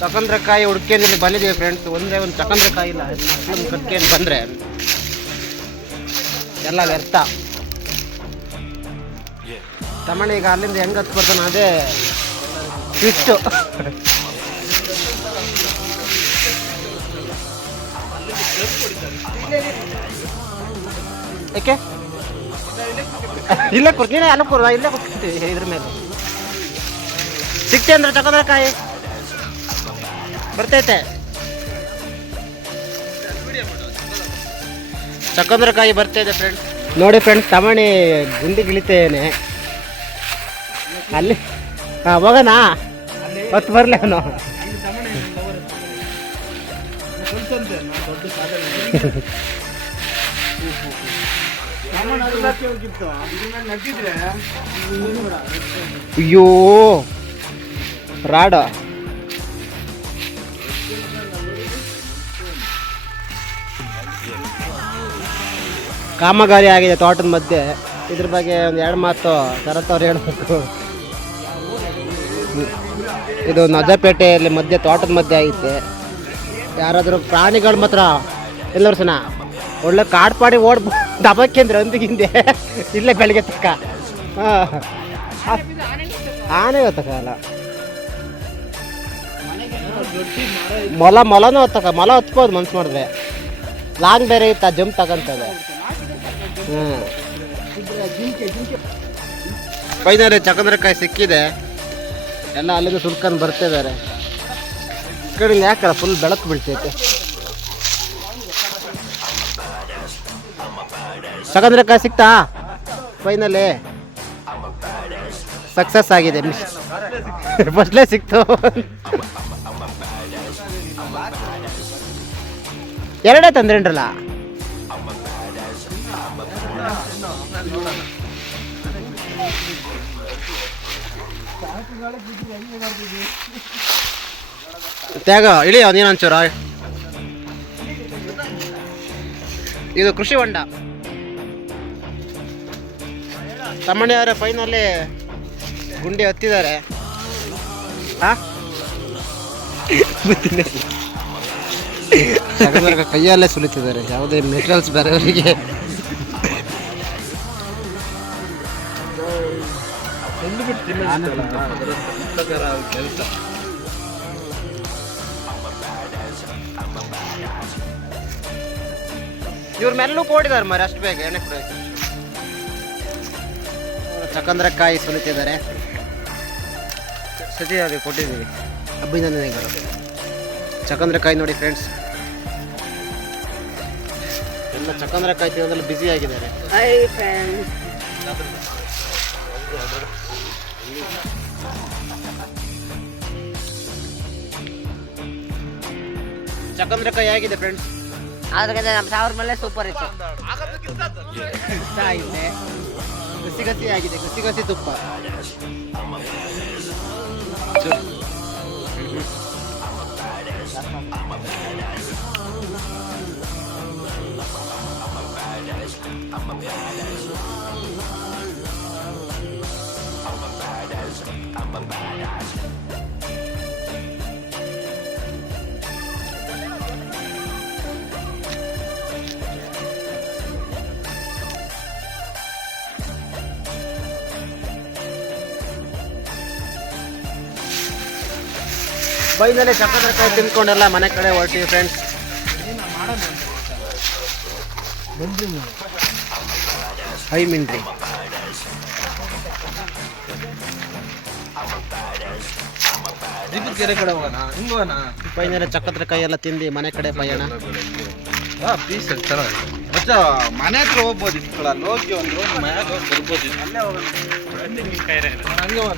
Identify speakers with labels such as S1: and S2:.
S1: ಚಕಂದ್ರಕಾಯಿ ಹುಡ್ಕೇಂದ್ರೆ ಬಂದಿದ್ದೀವಿ ಫ್ರೆಂಡ್ಸ್ ಒಂದೇ ಒಂದು ಚಕಂದ್ರಕಾಯಿ ಇಲ್ಲ. ಕಟ್ಕೇನು ಬಂದರೆ ಎಲ್ಲ ವ್ಯರ್ಥ. ತಮಣ ಈಗ ಅಲ್ಲಿಂದ ಹೆಂಗೆ ಹತ್ತು ಬರ್ತಾನೆ ಅದೇ ಟ್ವಿಸ್ಟು ಯಾಕೆ ಇಲ್ಲೇ ಕೊಡ್ತೀನಿ ಅಲ್ಲ ಕೊಡ. ಇಲ್ಲೇ ಕೊಡ್ತೀನಿ. ಇದ್ರ ಮೇಲೆ. ಸಿಕ್ತೆ ಅಂದ್ರೆ ಚಕಂದ್ರಕಾಯಿ. ಬರ್ತೈತೆ. ಚಕಂದ್ರಕಾಯಿ ಬರ್ತೈತೆ ಫ್ರೆಂಡ್ಸ್ ನೋಡಿ ಫ್ರೆಂಡ್ಸ್ ತಮಣಿ ಗುಂಡಿ ಗಿಳಿತೇನೆ. ಅಲ್ಲಿ, ಹಾಂ, ಹೋಗೋಣ? ಹೊತ್ತು ಬರಲೇ ಅವನು. ಅಯ್ಯೋ, ರಾಡ. ಕಾಮಗಾರಿ ಆಗಿದೆ ತೋಟದ ಮಧ್ಯೆ. ಇದ್ರ ಬಗ್ಗೆ ಒಂದು ಎರಡು ಮಾತು ಶರತ್ ಹೇಳ್ಬೇಕು. ಇದು ನಜಪೇಟೆಯಲ್ಲಿ ಮಧ್ಯೆ, ತೋಟದ ಮಧ್ಯೆ ಐತೆ. ಯಾರಾದರೂ ಪ್ರಾಣಿಗಳು ಮಾತ್ರ ಎಲ್ಲರೂ ಸನ ಒಳ್ಳೆ ಕಾಡ್ಪಾಡಿ ಓಡ್ ದಬಕ್ಕೆಂದ್ರೆ ಅಂದಿಗಿಂದೆ ಇಲ್ಲೇ ಬೆಳಗ್ಗೆ ತಕ್ಕ ಆನೆ ಹೊತ್ತಕ್ಕಲ್ಲ ಮೊಲ, ಮೊಲನೂ ಹೊತ್ತಕ ಮೊಲ ಹೊತ್ಬೋದು ಮನ್ಸು ಮಾಡಿದ್ರೆ ಲಾಂಗ್ ಬೇರೆ ಇತ್ತು, ಜಂಪ್ ತಗೊಂತದೆ ಫೈನಲಿ ಚಕಂದ್ರಕಾಯಿ ಸಿಕ್ಕಿದೆ. ಎಲ್ಲ ಅಲ್ಲಿಗೆ ಸುಲ್ಕೊಂಡು ಬರ್ತಿದ್ದಾರೆ ಕಡೆ ಯಾಕಲ್ಲ ಫುಲ್ ಬೆಳಕು ಬೀಳ್ತೈತೆ. ಚಕಂದ್ರಕಾಯಿ ಸಿಕ್ತಾ? ಫೈನಲಿ ಸಕ್ಸಸ್ ಆಗಿದೆ. ಫಸ್ಟ್ಲೇ ಸಿಕ್ತು. ಎರಡೇ ತಂದ್ರೇನ್ರಲ್ಲ ತ್ಯಾಗ ಇಳಿ ನೀನು ಅಂಚೂರ ಇದು ಕೃಷಿ ಹೊಂಡ. ತಮ್ಮಣ್ಣಿಯವರ ಫೈನಲ್ಲಿ ಗುಂಡಿ ಹತ್ತಿದ್ದಾರೆ. ಕೈಯಲ್ಲೇ ಸುಲಿತಿದ್ದಾರೆ. ಯಾವುದೇ ಮೆಟೀರಿಯಲ್ಸ್ ಬೇರೆಯವರಿಗೆ ಇವ್ರ ಮೆಲ್ಲೂ ಕೊಟ್ಟಿದ್ದಾರೆ ಮರಿ ಅಷ್ಟು ಬೇಗ, ಎಣ್ಣೆ ಕೂಡ ಚಕಂದ್ರಕಾಯಿ ಸುಲಿತಿದ್ದಾರೆ. ಸತಿ ಅವ್ರಿಗೆ ಕೊಟ್ಟಿದ್ದೀವಿ. ಅಭಿನಂದನೆಗಳು. ಚಕಂದ್ರಕಾಯಿ ನೋಡಿ ಫ್ರೆಂಡ್ಸ್ ಎಲ್ಲ ಚಕಂದ್ರಕಾಯಿ ತಿನ್ನೋದ್ರಲ್ಲಿ ಬ್ಯುಸಿ ಆಗಿದ್ದಾರೆ.
S2: ಹಾಯ್ ಫ್ರೆಂಡ್ಸ್
S1: ಚಕಂದ್ರಕಾಯಿ ಆಗಿದೆ ಫ್ರೆಂಡ್ಸ್
S2: ಅದಕ್ಕಿಂತ ನಮ್ಮ ಸಾವಿರ ಮೇಲೆ ಸೂಪರ್ ಇತ್ತು
S1: ಇಷ್ಟ ಆಗಿದೆ ಗಸಿ ಗಸಿ ಆಗಿದೆ ಗಸಿ ಗಸಿ ತುಪ್ಪ ಬೈನಲ್ಲಿ ಚಕಂದ್ರಕಾಯಿ ತಿನ್ಕೊಂಡೆಲ್ಲ ಮನೆ ಕಡೆ ಹೊರಟಿವಿ ಫ್ರೆಂಡ್ಸ್ ಹೈ ಮಿಂಡ್ರಿ
S3: ಕೆರೆ ಕಡೆ ಹೋಗೋಣ? ಹಿಂಗ್ ಹೋಗೋಣ?
S1: ಫೈನಲ್ ಚಕಂದ್ರಕಾಯಿ ಎಲ್ಲ ತಿಂದು ಮನೆ ಕಡೆ ಪಯಣ
S3: ಹಾ ಪೀಸ್ ಚೆನ್ನಾಗಿ ಮಚ್ಚ ಮನೆ ಹತ್ರ ಹೋಗ್ಬೋದು ಇಟ್ಕೊಳ್ಳ ಹೋಗಿ ಒಂದು ಮನೆಯಾಗ ಬರ್ಬೋದು. ಹಂಗೆ ಒಂದು